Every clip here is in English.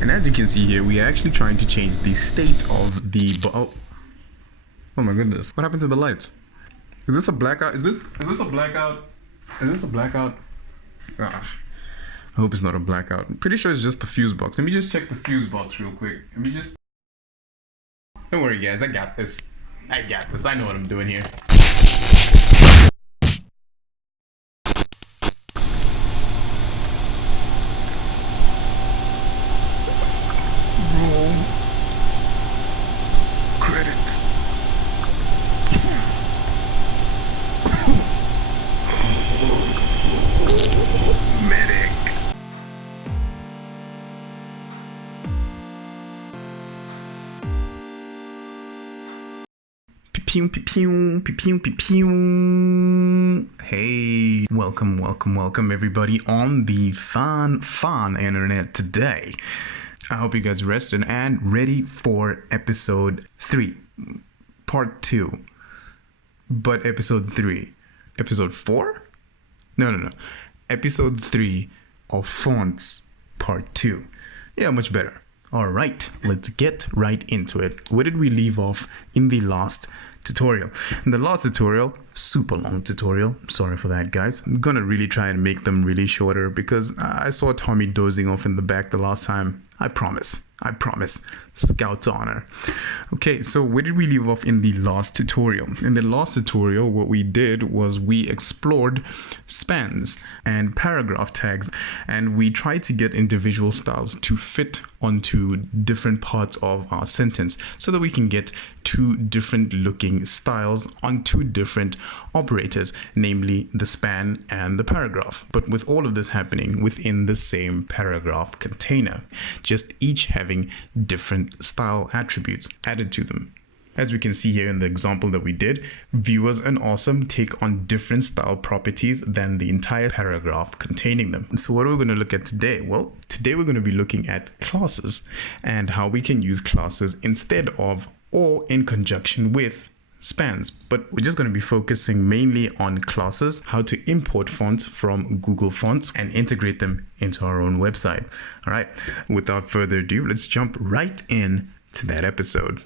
And as you can see here, we are actually trying to change the state of the oh my goodness, what happened to the lights? Is this a blackout? Is this a blackout? Is this a blackout? Ah, I hope it's not a blackout. I'm pretty sure it's just the fuse box. Let me just check the fuse box real quick. Don't worry guys, I got this. I know what I'm doing here. Roll credits. Medic. Hey, welcome everybody on the fun internet today. I hope you guys rested and ready for episode 3, part 2. But episode 3, episode 4? No. Episode 3 of fonts part 2. Yeah, much better. All right, let's get right into it. Where did we leave off in the last tutorial? In the last tutorial, super long tutorial, sorry for that guys. I'm gonna really try and make them really shorter because I saw Tommy dozing off in the back the last time. I promise. Scout's honor. Okay, so where did we leave off in the last tutorial? In the last tutorial, what we did was we explored spans and paragraph tags, and we tried to get individual styles to fit onto different parts of our sentence so that we can get 2 different looking styles on 2 different operators, namely the span and the paragraph. But with all of this happening within the same paragraph container, just each having different style attributes added to them. As we can see here in the example that we did, viewers and awesome take on different style properties than the entire paragraph containing them. So what are we going to look at today? Well, today we're going to be looking at classes and how we can use classes instead of or in conjunction with spans. But we're just going to be focusing mainly on classes, how to import fonts from Google Fonts and integrate them into our own website. All right, without further ado, let's jump right in to that episode.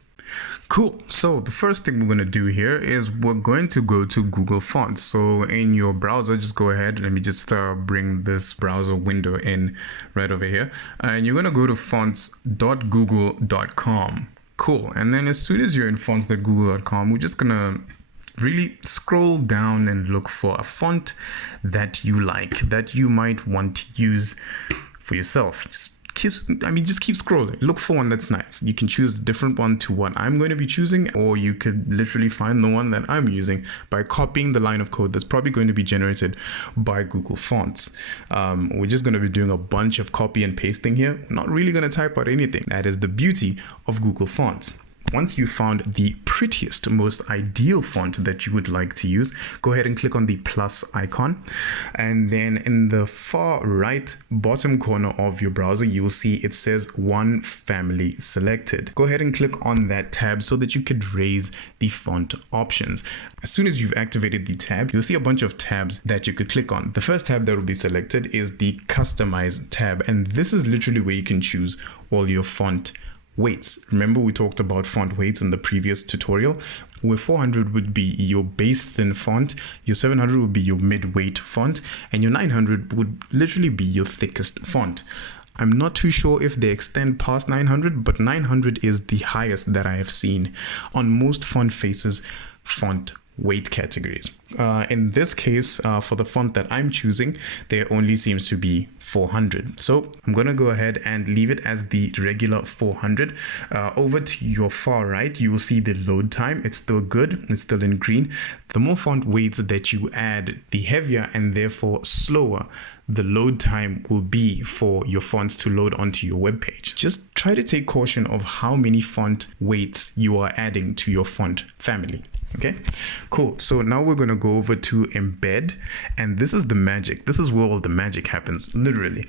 Cool. So the first thing we're going to do here is we're going to go to Google Fonts. So in your browser, just go ahead. Let me just bring this browser window in right over here. And you're going to go to fonts.google.com. Cool. And then as soon as you're in fonts.google.com, we're just going to really scroll down and look for a font that you like, that you might want to use for yourself. Just keep scrolling. Look for one that's nice. You can choose a different one to what I'm going to be choosing, or you could literally find the one that I'm using by copying the line of code that's probably going to be generated by Google Fonts. We're just going to be doing a bunch of copy and pasting here. We're not really going to type out anything. That is the beauty of Google Fonts. Once you found the prettiest, most ideal font that you would like to use, go ahead and click on the plus icon. And then in the far right bottom corner of your browser, you will see it says one family selected. Go ahead and click on that tab so that you could raise the font options. As soon as you've activated the tab, you'll see a bunch of tabs that you could click on. The first tab that will be selected is the Customize tab. And this is literally where you can choose all your font weights. Remember we talked about font weights in the previous tutorial, where 400 would be your base thin font, your 700 would be your mid-weight font, and your 900 would literally be your thickest font. I'm not too sure if they extend past 900, but 900 is the highest that I have seen on most font faces font weight categories. In this case, for the font that I'm choosing, there only seems to be 400. So I'm going to go ahead and leave it as the regular 400. Over to your far right, you will see the load time. It's still good. It's still in green. The more font weights that you add, the heavier and therefore slower the load time will be for your fonts to load onto your web page. Just try to take caution of how many font weights you are adding to your font family. Okay, cool. So now we're going to go over to embed, and this is the magic. This is where all the magic happens, literally.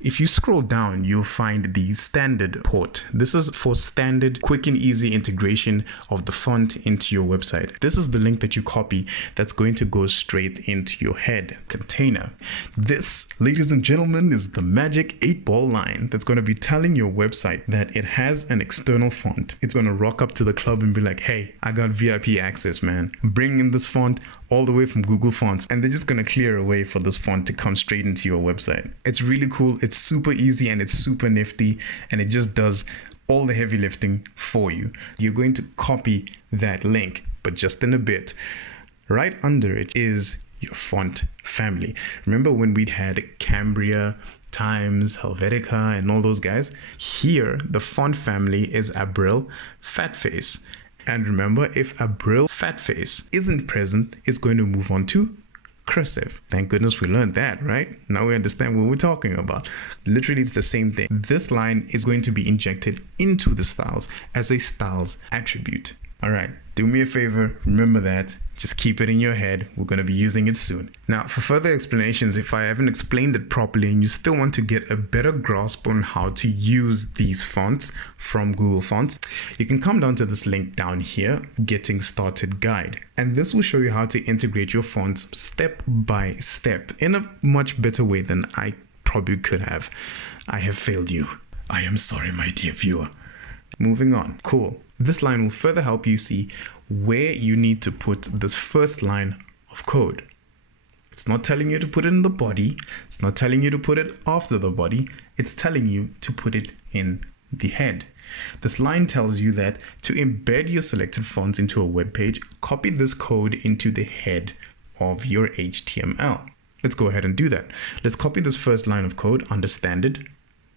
If you scroll down, you'll find the standard port. This is for standard, quick and easy integration of the font into your website. This is the link that you copy that's going to go straight into your head container. This, ladies and gentlemen, is the magic 8-ball line that's going to be telling your website that it has an external font. It's going to rock up to the club and be like, hey, I got VIP access, man. Bring in this font all the way from Google Fonts, and they're just going to clear a way for this font to come straight into your website. It's really cool. It's super easy and it's super nifty, and it just does all the heavy lifting for you. You're going to copy that link, but just in a bit. Right under it is your font family. Remember when we had Cambria, Times, Helvetica, and all those guys? Here, the font family is Abril Fatface. And remember, if Abril Fatface isn't present, it's going to move on to cursive. Thank goodness we learned that, right? Now we understand what we're talking about. Literally, it's the same thing. This line is going to be injected into the styles as a styles attribute. All right, do me a favor, remember that. Just keep it in your head. We're going to be using it soon. Now, for further explanations, if I haven't explained it properly and you still want to get a better grasp on how to use these fonts from Google Fonts, you can come down to this link down here, Getting Started Guide. And this will show you how to integrate your fonts step by step in a much better way than I probably could have. I have failed you. I am sorry, my dear viewer. Moving on. Cool. This line will further help you see where you need to put this first line of code. It's not telling you to put it in the body. It's not telling you to put it after the body. It's telling you to put it in the head. This line tells you that to embed your selected fonts into a web page, copy this code into the head of your HTML. Let's go ahead and do that. Let's copy this first line of code under standard.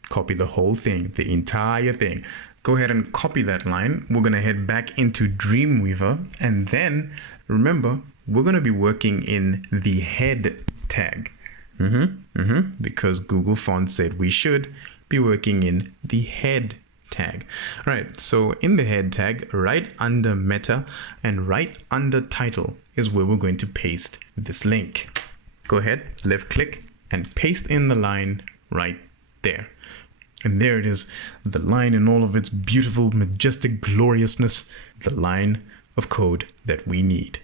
Copy the whole thing, the entire thing. Go ahead and copy that line. We're going to head back into Dreamweaver, and then remember, we're going to be working in the head tag because Google Fonts said we should be working in the head tag. All right, so in the head tag, right under meta and right under title is where we're going to paste this link. Go ahead, left click and paste in the line right there. And there it is, the line in all of its beautiful, majestic gloriousness, the line of code that we need.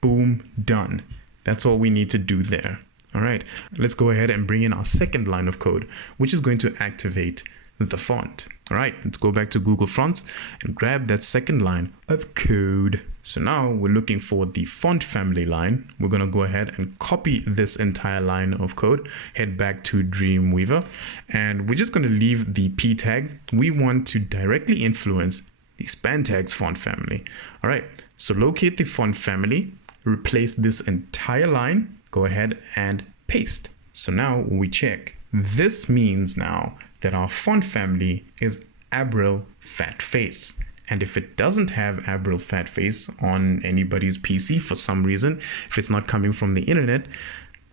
Boom, done. That's all we need to do there. All right, let's go ahead and bring in our second line of code, which is going to activate the font. All right, let's go back to Google Fonts and grab that second line of code. So now we're looking for the font family line. We're going to go ahead and copy this entire line of code, head back to Dreamweaver, and we're just going to leave the P tag. We want to directly influence the span tags font family. All right, so locate the font family, replace this entire line, go ahead and paste. So now we check. This means now that our font family is Abril Fatface. And if it doesn't have Abril Fatface on anybody's PC for some reason, if it's not coming from the internet,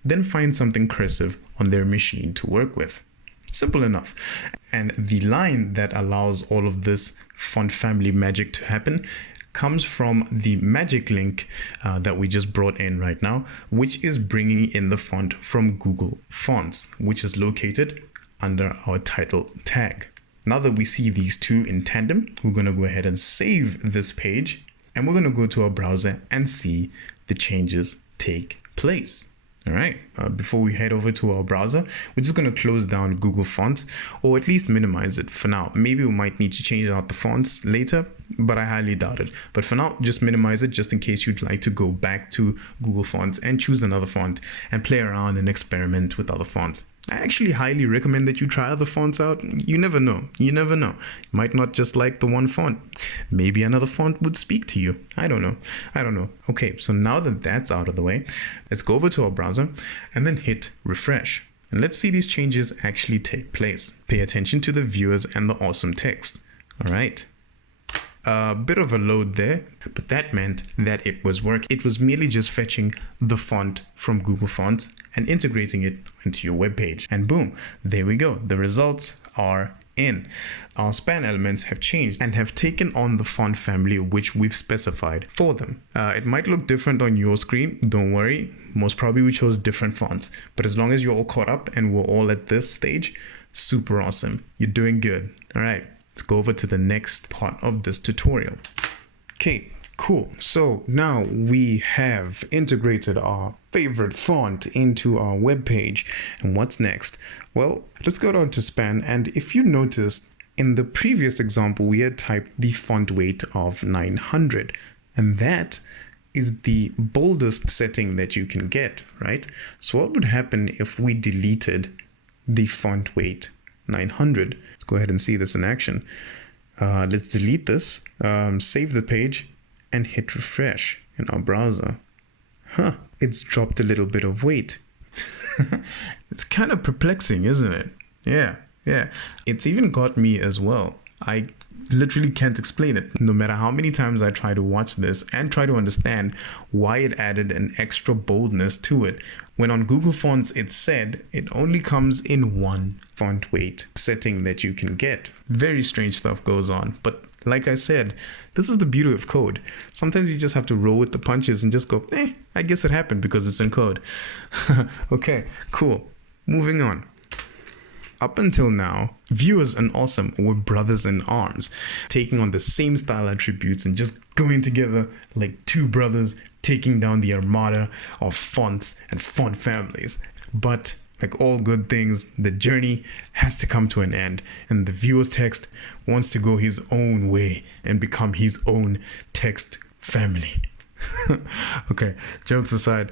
then find something cursive on their machine to work with. Simple enough. And the line that allows all of this font family magic to happen comes from the magic link that we just brought in right now, which is bringing in the font from Google Fonts, which is located under our title tag. Now that we see these two in tandem, we're going to go ahead and save this page, and we're going to go to our browser and see the changes take place. All right, before we head over to our browser, we're just going to close down Google Fonts, or at least minimize it for now. Maybe we might need to change out the fonts later, but I highly doubt it. But for now, just minimize it just in case you'd like to go back to Google Fonts and choose another font and play around and experiment with other fonts. I actually highly recommend that you try other fonts out. You never know. You never know. You might not just like the one font. Maybe another font would speak to you. I don't know. Okay, so now that that's out of the way, let's go over to our browser and then hit refresh. And let's see these changes actually take place. Pay attention to the viewers and the awesome text. All right. A bit of a load there, but that meant that it was working. It was merely just fetching the font from Google Fonts and integrating it into your web page. And boom, there we go. The results are in. Our span elements have changed and have taken on the font family which we've specified for them. It might look different on your screen, don't worry, most probably we chose different fonts, but as long as you're all caught up and we're all at this stage, super awesome, you're doing good. All right, let's go over to the next part of this tutorial. Okay, cool. So now we have integrated our favorite font into our web page. And what's next? Well, let's go down to span. And if you noticed, in the previous example, we had typed the font weight of 900. And that is the boldest setting that you can get, right? So what would happen if we deleted the font weight 900? Let's go ahead and see this in action. Let's delete this, save the page, and hit refresh in our browser. It's dropped a little bit of weight. It's kind of perplexing, isn't it? Yeah. It's even got me as well. I literally can't explain it. No matter how many times I try to watch this and try to understand why it added an extra boldness to it, when on Google Fonts it said it only comes in one font weight setting that you can get. Very strange stuff goes on, but like I said, this is the beauty of code. Sometimes you just have to roll with the punches and just go, I guess it happened because it's in code. Okay, cool. Moving on. Up until now, Viewers and Awesome were brothers in arms, taking on the same style attributes and just going together like two brothers taking down the armada of fonts and font families. But like all good things, the journey has to come to an end, and the viewer's text wants to go his own way and become his own text family. Okay, jokes aside,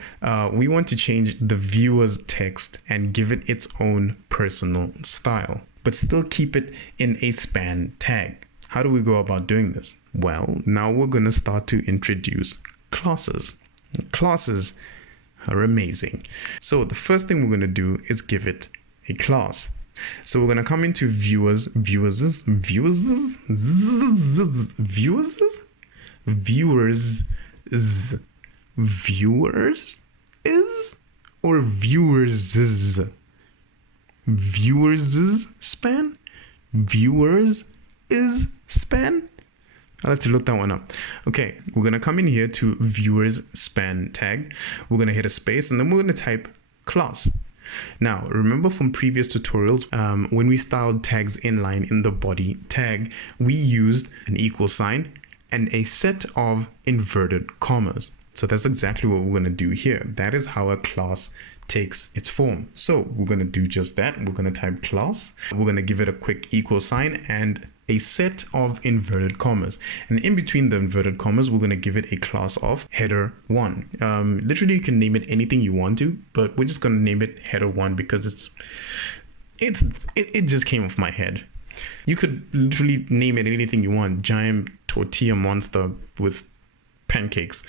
we want to change the viewer's text and give it its own personal style, but still keep it in a span tag. How do we go about doing this? Well, now we're going to start to introduce classes. Classes are amazing. So the first thing we're going to do is give it a class. So we're going to come into viewers, span. I'll have to look that one up. Okay, we're going to come in here to viewers span tag. We're going to hit a space and then we're going to type class. Now, remember from previous tutorials, when we styled tags inline in the body tag, we used an equal sign and a set of inverted commas. So that's exactly what we're going to do here. That is how a class takes its form. So we're going to do just that. We're going to type class. We're going to give it a quick equal sign and a set of inverted commas. And in between the inverted commas, we're going to give it a class of header1. Literally, you can name it anything you want to, but we're just going to name it header1 because it just came off my head. You could literally name it anything you want. Giant tortilla monster with pancakes.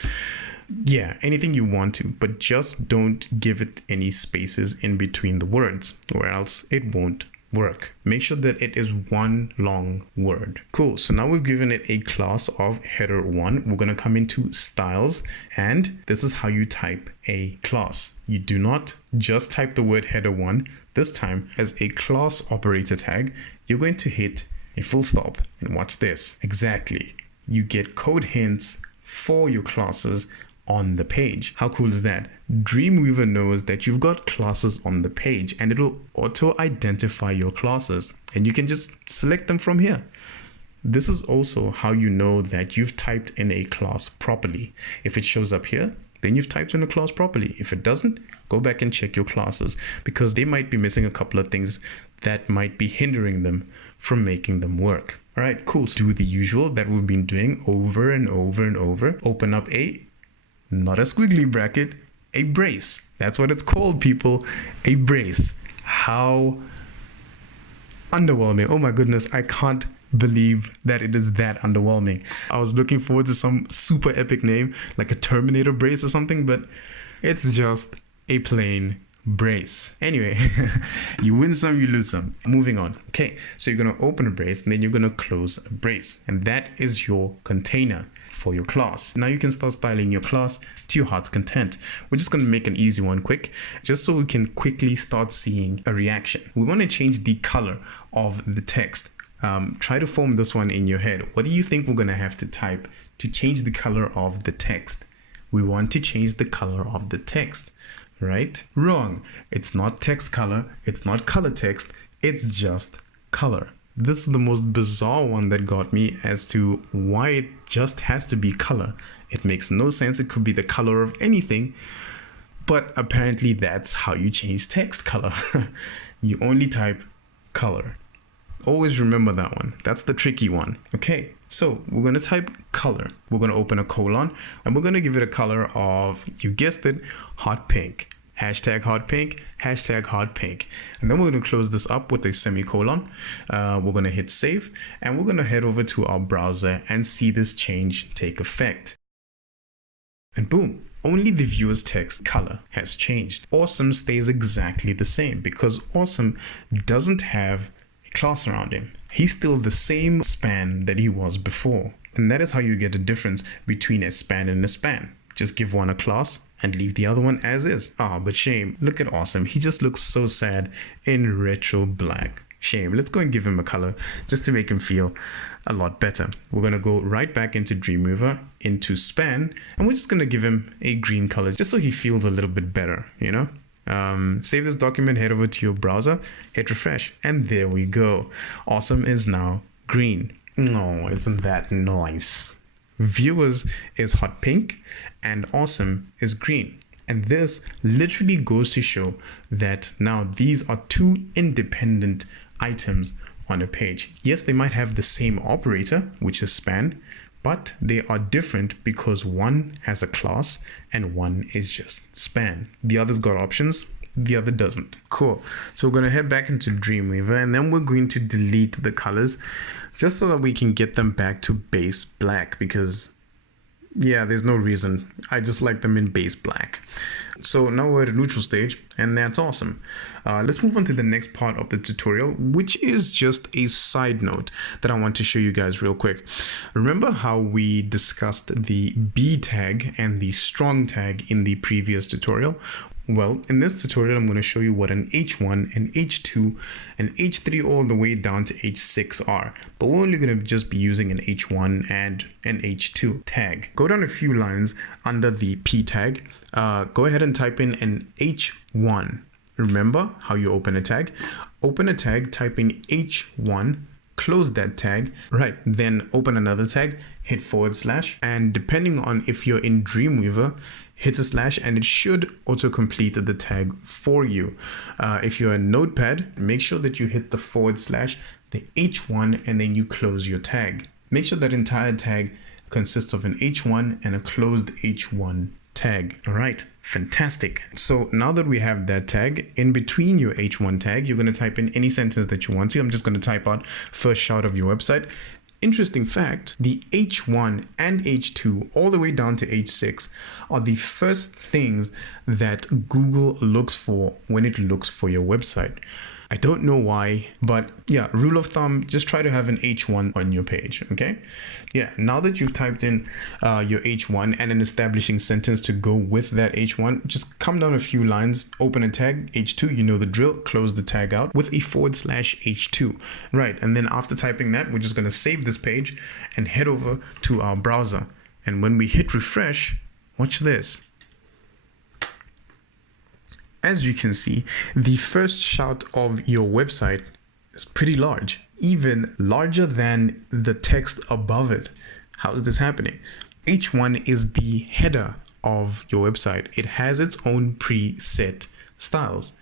Yeah, anything you want to, but just don't give it any spaces in between the words or else it won't work. Make sure that it is one long word. Cool. So now we've given it a class of header1. We're going to come into styles, and this is how you type a class. You do not just type the word header1. This time, as a class operator tag, you're going to hit a full stop, and watch this. Exactly. You get code hints for your classes on the page. How cool is that? Dreamweaver knows that you've got classes on the page and it'll auto identify your classes and you can just select them from here. This is also how you know that you've typed in a class properly. If it shows up here, then you've typed in a class properly. If it doesn't, go back and check your classes because they might be missing a couple of things that might be hindering them from making them work. All right, cool. So do the usual that we've been doing over and over and over. Open up not a squiggly bracket, a brace. That's what it's called, people. A brace. How underwhelming. Oh my goodness, I can't believe that it is that underwhelming. I was looking forward to some super epic name like a Terminator brace or something, but it's just a plain brace. Anyway, you win some, you lose some. Moving on. Okay, so you're going to open a brace and then you're going to close a brace, and that is your container for your class. Now you can start styling your class to your heart's content. We're just going to make an easy one quick, just so we can quickly start seeing a reaction. We want to change the color of the text. Try to form this one in your head. What do you think we're going to have to type to change the color of the text? We want to change the color of the text. Right? Wrong. It's not text color. It's not color text. It's just color. This is the most bizarre one that got me as to why it just has to be color. It makes no sense. It could be the color of anything, but apparently that's how you change text color. You only type color. Always remember that one. That's the tricky one. Okay, so we're going to type color. We're going to open a colon and we're going to give it a color of, you guessed it, hot pink. Hashtag hot pink, hashtag hot pink. And then we're going to close this up with a semicolon. We're going to hit save and we're going to head over to our browser and see this change take effect. And boom, only the viewer's text color has changed. Awesome stays exactly the same because Awesome doesn't have class around him. He's still the same span that he was before. And that is how you get a difference between a span and a span. Just give one a class and leave the other one as is. But shame. Look at Awesome. He just looks so sad in retro black. Shame. Let's go and give him a color just to make him feel a lot better. We're going to go right back into Dreamweaver, into span, and we're just going to give him a green color just so he feels a little bit better, you know? Save this document, head over to your browser, hit refresh, and there we go. Awesome is now green. Oh, isn't that nice? Viewers is hot pink and Awesome is green. And this literally goes to show that now these are two independent items on a page. Yes, they might have the same operator, which is span, but they are different because one has a class and one is just span. The other's got options, the other doesn't. Cool. So we're going to head back into Dreamweaver and then we're going to delete the colors just so that we can get them back to base black because, yeah, there's no reason. I just like them in base black. So now we're at a neutral stage and that's awesome. Let's move on to the next part of the tutorial, which is just a side note that I want to show you guys real quick. Remember how we discussed the B tag and the strong tag in the previous tutorial? Well, in this tutorial, I'm going to show you what an H1, an H2, an H3 all the way down to H6 are. But we're only going to just be using an H1 and an H2 tag. Go down a few lines under the P tag. Go ahead and type in an H1. Remember how you open a tag? Open a tag, type in H1, close that tag, right? Then open another tag, hit /, and depending on if you're in Dreamweaver, hit a slash and it should auto-complete the tag for you. If you're in Notepad, make sure that you hit the /, the H1, and then you close your tag. Make sure that entire tag consists of an H1 and a closed H1 tag. All right, fantastic. So now that we have that tag, in between your H1 tag, you're going to type in any sentence that you want to. I'm just going to type out first shot of your website. Interesting fact, the H1 and H2 all the way down to H6 are the first things that Google looks for when it looks for your website. I don't know why, but yeah, rule of thumb, just try to have an H1 on your page, okay? Yeah, now that you've typed in your H1 and an establishing sentence to go with that H1, just come down a few lines, open a tag, H2, you know the drill, close the tag out with a /H2. Right, and then after typing that, we're just gonna save this page and head over to our browser. And when we hit refresh, watch this. As you can see, the first shot of your website is pretty large, even larger than the text above it. How is this happening? H1 is the header of your website. It has its own preset styles.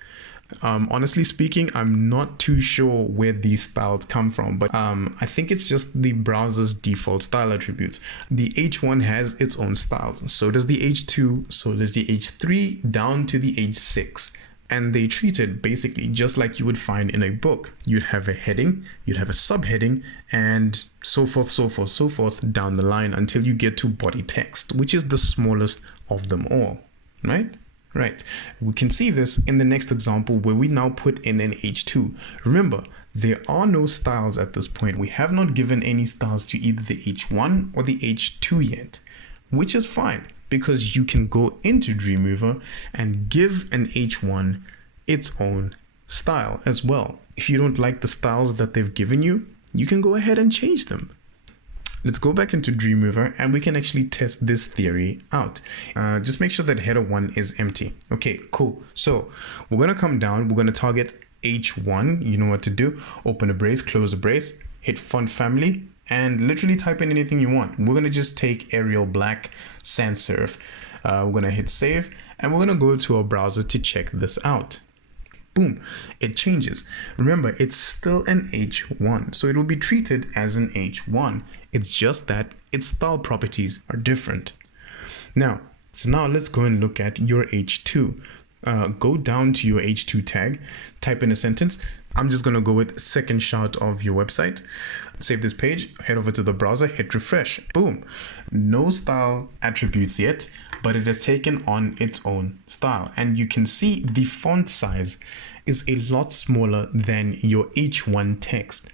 Honestly speaking, I'm not too sure where these styles come from, but I think it's just the browser's default style attributes. The H1 has its own styles, so does the H2, so does the H3, down to the H6. And they treat it basically just like you would find in a book. You'd have a heading, you'd have a subheading, and so forth, so forth, so forth down the line until you get to body text, which is the smallest of them all, right? Right, we can see this in the next example where we now put in an H2. Remember, there are no styles at this point. We have not given any styles to either the H1 or the H2 yet, which is fine because you can go into Dreamweaver and give an H1 its own style as well. If you don't like the styles that they've given you, you can go ahead and change them. Let's go back into Dreamweaver and we can actually test this theory out. Just make sure that header 1 is empty. Okay, cool. So we're going to come down. We're going to target H1. You know what to do. Open a brace, close a brace, hit font family, and literally type in anything you want. We're going to just take Arial Black sans serif. We're going to hit save and we're going to go to our browser to check this out. Boom, it changes. Remember, it's still an H1, so it will be treated as an H1. It's just that its style properties are different. Now let's go and look at your H2. Go down to your H2 tag, type in a sentence. I'm just going to go with second shot of your website. Save this page, head over to the browser, hit refresh. Boom. No style attributes yet, but it has taken on its own style. And you can see the font size is a lot smaller than your H1 text.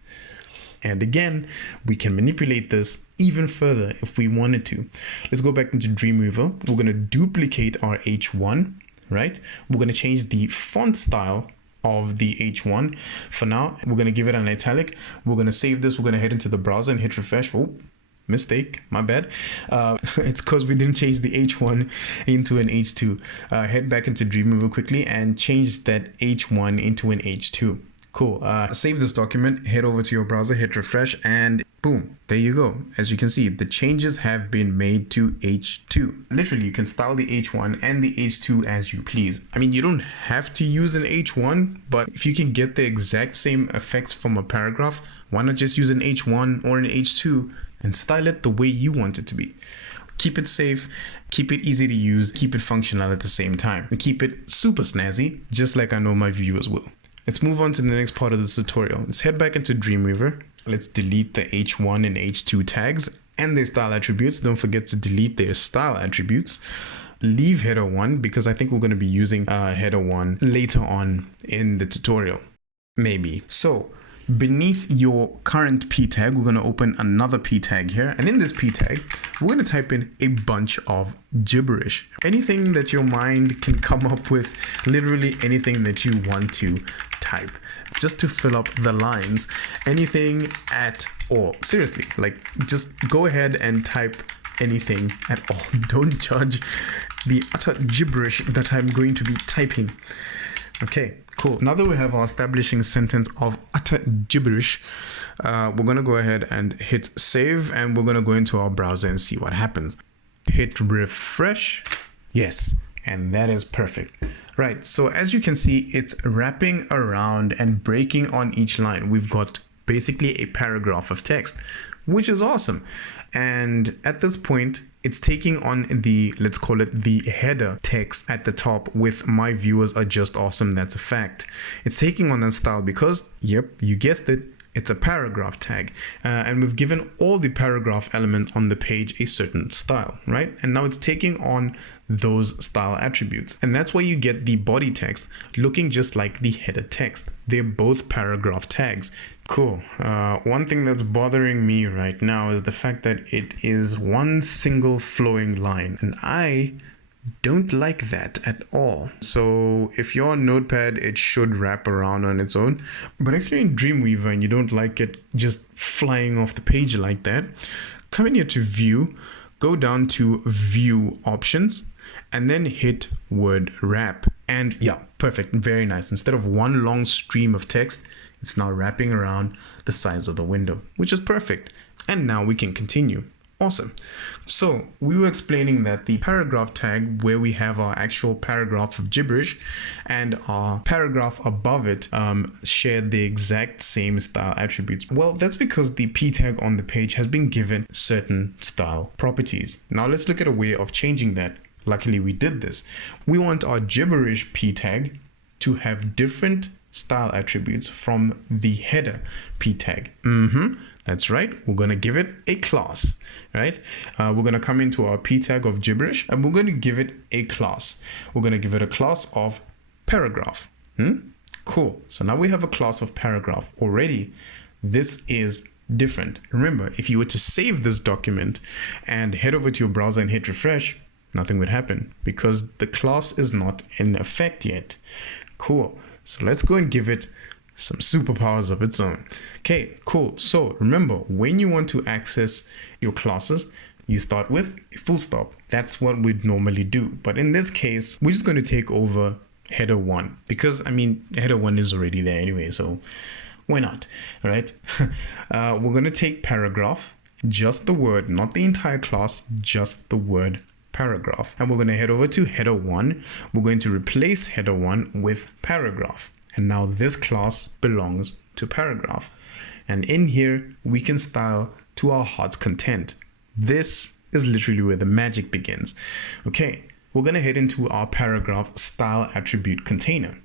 And again, we can manipulate this even further if we wanted to. Let's go back into Dreamweaver. We're going to duplicate our H1, right? We're going to change the font style of the H1. For now, we're going to give it an italic. We're going to save this. We're going to head into the browser and hit refresh. Oh, mistake, my bad. It's because we didn't change the H1 into an H2. Head back into Dreamweaver quickly and change that H1 into an H2. Cool. Save this document, head over to your browser, hit refresh, and boom, there you go. As you can see, the changes have been made to H2. Literally, you can style the H1 and the H2 as you please. I mean, you don't have to use an H1, but if you can get the exact same effects from a paragraph, why not just use an H1 or an H2 and style it the way you want it to be? Keep it safe, keep it easy to use, keep it functional at the same time, and keep it super snazzy, just like I know my viewers will. Let's move on to the next part of this tutorial. Let's head back into Dreamweaver. Let's delete the H1 and H2 tags and their style attributes. Don't forget to delete their style attributes. Leave header 1 because I think we're going to be using header 1 later on in the tutorial. Maybe. So beneath your current p tag, we're going to open another p tag here. And in this p tag, we're going to type in a bunch of gibberish. Anything that your mind can come up with, literally anything that you want to type, just to fill up the lines, anything at all. Seriously, like just go ahead and type anything at all. Don't judge the utter gibberish that I'm going to be typing. Okay, cool. Now that we have our establishing sentence of utter gibberish, we're going to go ahead and hit save and we're going to go into our browser and see what happens. Hit refresh. Yes, and that is perfect. Right, so as you can see, it's wrapping around and breaking on each line. We've got basically a paragraph of text, which is awesome. And at this point, it's taking on the, let's call it the header text at the top with "my viewers are just awesome, that's a fact." It's taking on that style because, yep, you guessed it, it's a paragraph tag. And we've given all the paragraph elements on the page a certain style, right? And now it's taking on those style attributes. And that's why you get the body text looking just like the header text. They're both paragraph tags. Cool. One thing that's bothering me right now is the fact that it is one single flowing line, and I don't like that at all. So if you're on Notepad, it should wrap around on its own. But if you're in Dreamweaver and you don't like it just flying off the page like that, come in here to View, go down to View Options, and then hit Word Wrap. And yeah, perfect, very nice. Instead of one long stream of text, it's now wrapping around the sides of the window, which is perfect. And now we can continue. Awesome. So we were explaining that the paragraph tag, where we have our actual paragraph of gibberish and our paragraph above it shared the exact same style attributes. Well, that's because the p tag on the page has been given certain style properties. Now let's look at a way of changing that. Luckily we did this. We want our gibberish p tag to have different style attributes from the header p tag. That's right, we're going to give it a class, right? We're going to come into our p tag of gibberish and we're going to give it a class. We're going to give it a class of paragraph. Cool. So now we have a class of paragraph already. This is different. Remember, if you were to save this document and head over to your browser and hit refresh, nothing would happen because the class is not in effect yet. Cool. So let's go and give it some superpowers of its own. Okay, cool. So remember, when you want to access your classes, you start with a full stop. That's what we'd normally do. But in this case, we're just going to take over header 1 because header 1 is already there anyway, so why not? All right. We're going to take paragraph, just the word, not the entire class, just the word paragraph. And we're going to head over to header 1. We're going to replace header 1 with paragraph. And now this class belongs to paragraph. And in here, we can style to our heart's content. This is literally where the magic begins. Okay, we're going to head into our paragraph style attribute container.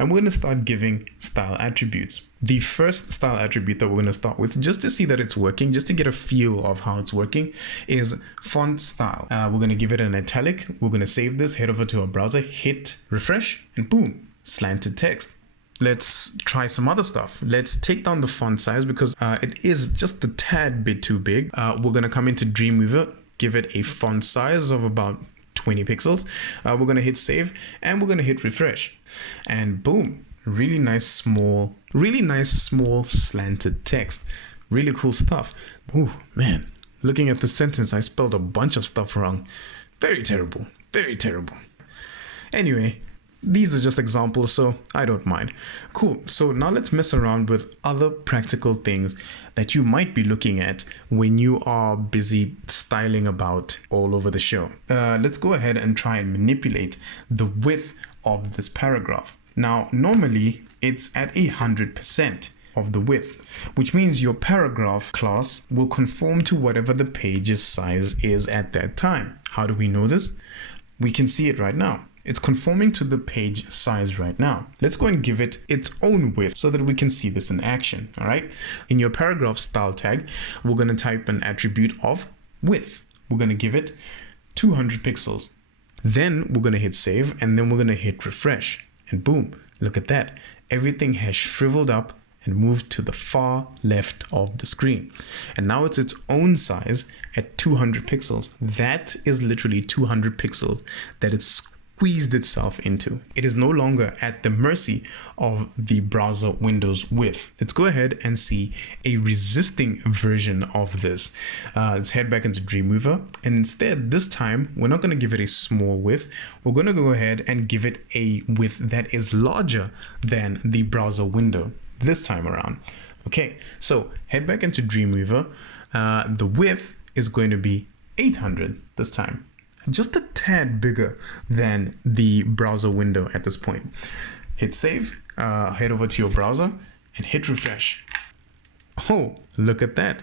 And we're going to start giving style attributes. The first style attribute that we're going to start with, just to see that it's working, just to get a feel of how it's working, is font style. We're going to give it an italic. We're going to save this, head over to our browser, hit refresh, and boom, slanted text. Let's try some other stuff. Let's take down the font size because it is just a tad bit too big. We're going to come into Dreamweaver, give it a font size of about 20 pixels. We're going to hit save and we're going to hit refresh, and boom, really nice small slanted text. Really cool stuff. Oh man, looking at the sentence, I spelled a bunch of stuff wrong. Very terrible, very terrible. Anyway, these are just examples, so I don't mind. Cool. So now let's mess around with other practical things that you might be looking at when you are busy styling about all over the show. Let's go ahead and try and manipulate the width of this paragraph. Now, normally it's at 100% of the width, which means your paragraph class will conform to whatever the page's size is at that time. How do we know this? We can see it right now. It's conforming to the page size right now. Let's go and give it its own width so that we can see this in action. All right. In your paragraph style tag, we're going to type an attribute of width. We're going to give it 200 pixels. Then we're going to hit save and then we're going to hit refresh, and boom, look at that. Everything has shriveled up and moved to the far left of the screen. And now it's its own size at 200 pixels. That is literally 200 pixels that it's squeezed itself into. It is no longer at the mercy of the browser window's width. Let's go ahead and see a resisting version of this. Let's head back into Dreamweaver, and instead this time we're not going to give it a small width. We're going to go ahead and give it a width that is larger than the browser window this time around. Okay, so head back into Dreamweaver. The width is going to be 800 this time. Just a tad bigger than the browser window at this point. Hit save, head over to your browser and hit refresh. Oh, look at that.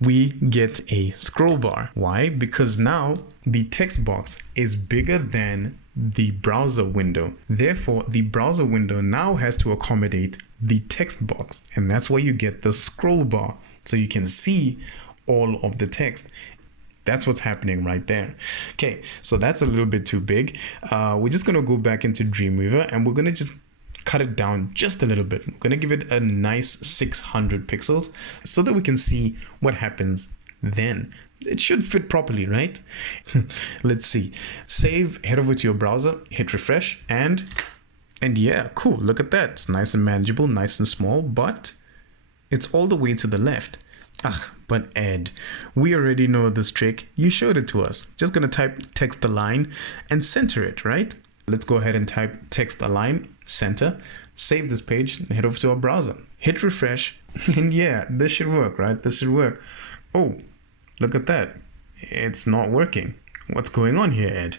We get a scroll bar. Why? Because now the text box is bigger than the browser window. Therefore, the browser window now has to accommodate the text box, and that's why you get the scroll bar, so you can see all of the text. That's what's happening right there. Okay, so that's a little bit too big. We're just going to go back into Dreamweaver and we're going to just cut it down just a little bit. We're going to give it a nice 600 pixels so that we can see what happens then. It should fit properly, right? Let's see. Save, head over to your browser, hit refresh, and yeah, cool. Look at that. It's nice and manageable, nice and small, but it's all the way to the left. But Ed, we already know this trick. You showed it to us. Just gonna type text align and center it, right? Let's go ahead and type text align, center, save this page, and head over to our browser. Hit refresh, and yeah, this should work, right? This should work. Oh, look at that. It's not working. What's going on here, Ed?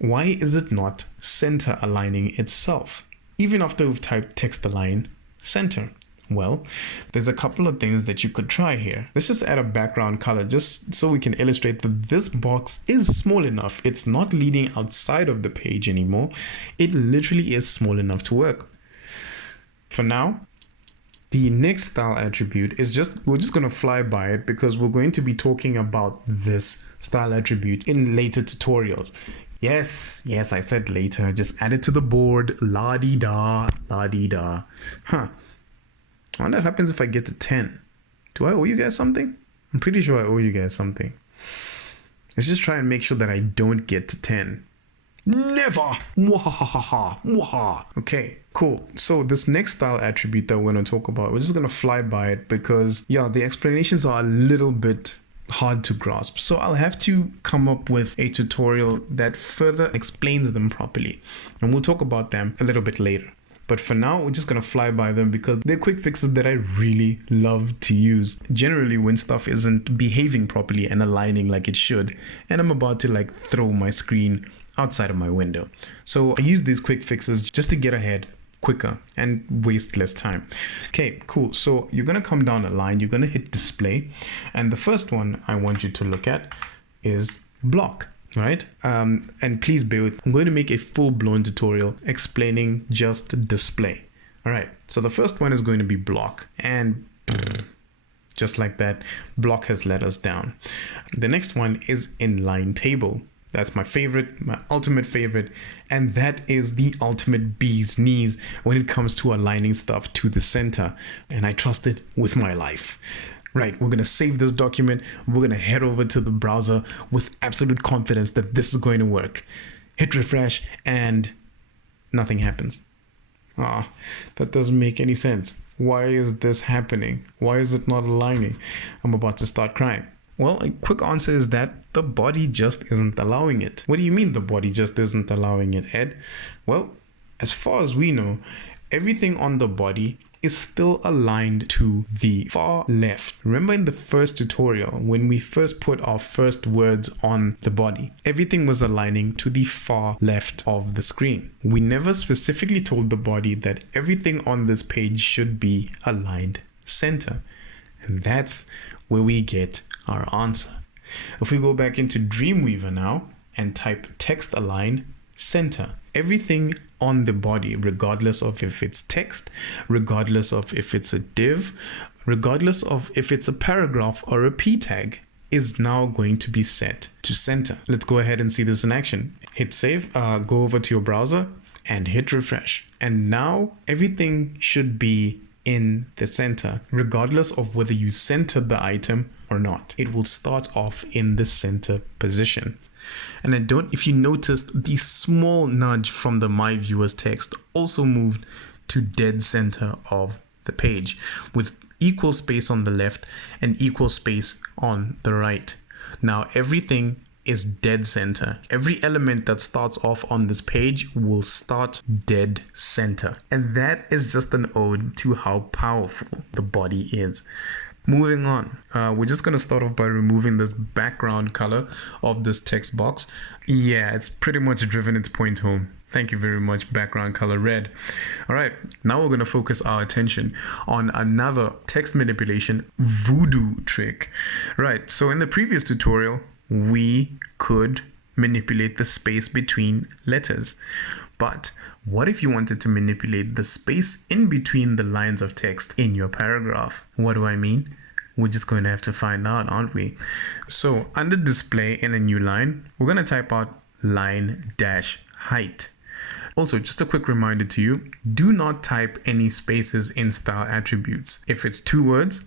Why is it not center aligning itself? Even after we've typed text align, center. Well, there's a couple of things that you could try here. Let's just add a background color just so we can illustrate that this box is small enough. It's not leading outside of the page anymore. It literally is small enough to work. For now, The next style attribute is we're just going to fly by it because we're going to be talking about this style attribute in later tutorials. Yes, I said later. Just add it to the board. La-dee-da, la-dee-da. Huh. I wonder what happens if I get to 10. Do I owe you guys something? I'm pretty sure I owe you guys something. Let's just try and make sure that I don't get to 10. Never! Mwahaha! Mwaha! Okay, cool. So this next style attribute that we're going to talk about, we're just going to fly by it because, yeah, the explanations are a little bit hard to grasp. So I'll have to come up with a tutorial that further explains them properly. And we'll talk about them a little bit later. But for now, we're just going to fly by them because they're quick fixes that I really love to use. Generally, when stuff isn't behaving properly and aligning like it should, and I'm about to throw my screen outside of my window. So I use these quick fixes just to get ahead quicker and waste less time. Okay, cool. So you're going to come down a line, you're going to hit display. And the first one I want you to look at is block. Right? And please bear with, I'm going to make a full-blown tutorial explaining just display. All right, so the first one is going to be block, and just like that, block has let us down. The next one is inline table. That's my favorite, my ultimate favorite, and that is the ultimate bee's knees when it comes to aligning stuff to the center, and I trust it with my life. Right, we're going to save this document. We're going to head over to the browser with absolute confidence that this is going to work. Hit refresh and nothing happens. That doesn't make any sense. Why is this happening? Why is it not aligning? I'm about to start crying. Well, a quick answer is that the body just isn't allowing it. What do you mean the body just isn't allowing it, Ed? Well, as far as we know, everything on the body is still aligned to the far left. Remember in the first tutorial when we first put our first words on the body, everything was aligning to the far left of the screen. We never specifically told the body that everything on this page should be aligned center. And that's where we get our answer. If we go back into Dreamweaver now and type text align center, everything on the body, regardless of if it's text, regardless of if it's a div, regardless of if it's a paragraph or a p tag, is now going to be set to center. Let's go ahead and see this in action. Hit save, go over to your browser and hit refresh. And now everything should be in the center, regardless of whether you centered the item or not. It will start off in the center position. And if you noticed, the small nudge from the My Viewers text also moved to dead center of the page with equal space on the left and equal space on the right. Now everything is dead center. Every element that starts off on this page will start dead center. And that is just an ode to how powerful the body is. Moving on, we're just going to start off by removing this background color of this text box. Yeah, it's pretty much driven its point home. Thank you very much, background color red. All right, now we're going to focus our attention on another text manipulation voodoo trick. Right, so in the previous tutorial, we could manipulate the space between letters. But what if you wanted to manipulate the space in between the lines of text in your paragraph? What do I mean? We're just going to have to find out, aren't we? So under display in a new line, we're going to type out line dash height. Also, just a quick reminder to you, do not type any spaces in style attributes. If it's two words,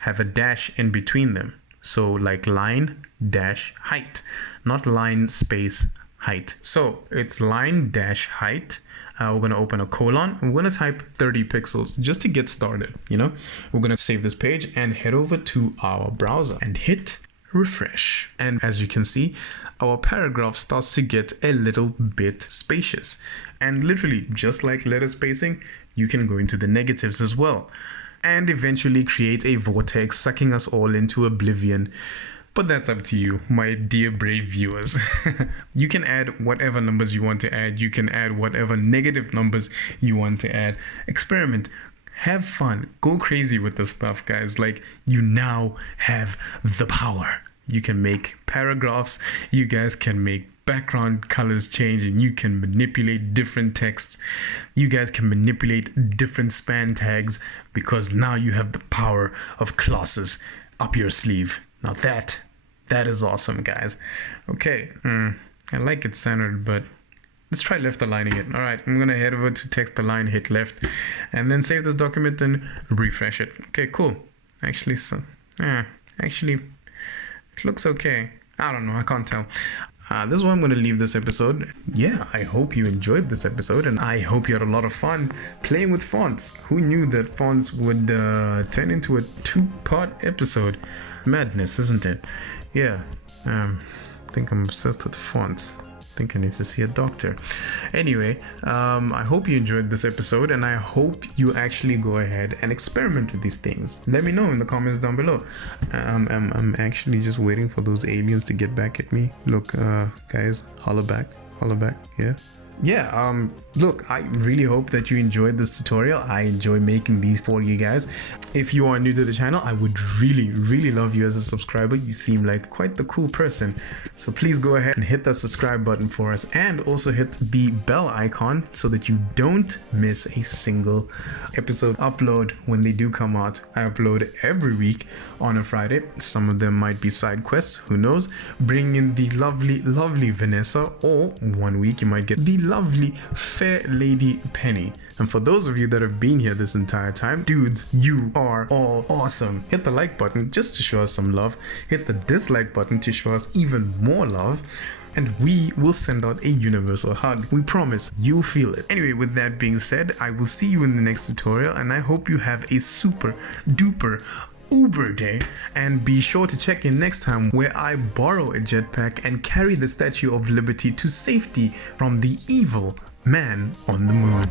have a dash in between them. So like line dash height, not line space height. So it's line dash height. We're going to open a colon. We're going to type 30 pixels just to get started. We're going to save this page and head over to our browser and hit refresh. And as you can see, our paragraph starts to get a little bit spacious. And literally, just like letter spacing, you can go into the negatives as well and eventually create a vortex sucking us all into oblivion. But that's up to you, my dear brave viewers. You can add whatever numbers you want to add. You can add whatever negative numbers you want to add. Experiment. Have fun. Go crazy with this stuff, guys. You now have the power. You can make paragraphs. You guys can make background colors change, and you can manipulate different texts. You guys can manipulate different span tags, because now you have the power of classes up your sleeve. Now that is awesome, guys. Okay, I like it standard, but let's try left aligning it. All right, I'm gonna head over to text align, hit left, and then save this document and refresh it. Okay, cool. Actually, it looks okay. I don't know, I can't tell. This is where I'm going to leave this episode. Yeah, I hope you enjoyed this episode, and I hope you had a lot of fun playing with fonts. Who knew that fonts would turn into a 2-part episode? Madness, isn't it? Yeah, I think I'm obsessed with fonts. I think I need to see a doctor. Anyway, I hope you enjoyed this episode, and I hope you actually go ahead and experiment with these things. Let me know in the comments down below. I'm actually just waiting for those aliens to get back at me. Look, guys, holla back, yeah. Look, I really hope that you enjoyed this tutorial. I enjoy making these for you guys. If you are new to the channel, I would really love you as a subscriber. You seem like quite the cool person, so please go ahead and hit that subscribe button for us, and also hit the bell icon so that you don't miss a single episode upload when they do come out. I upload every week on a Friday. Some of them might be side quests, who knows, bring in the lovely Vanessa, or one week you might get the lovely fair lady Penny. And for those of you that have been here this entire time, dudes, you are all awesome. Hit the like button just to show us some love. Hit the dislike button to show us even more love. And we will send out a universal hug. We promise you'll feel it. Anyway, with that being said, I will see you in the next tutorial, and I hope you have a super duper Uber day, and be sure to check in next time, where I borrow a jetpack and carry the Statue of Liberty to safety from the evil man on the moon.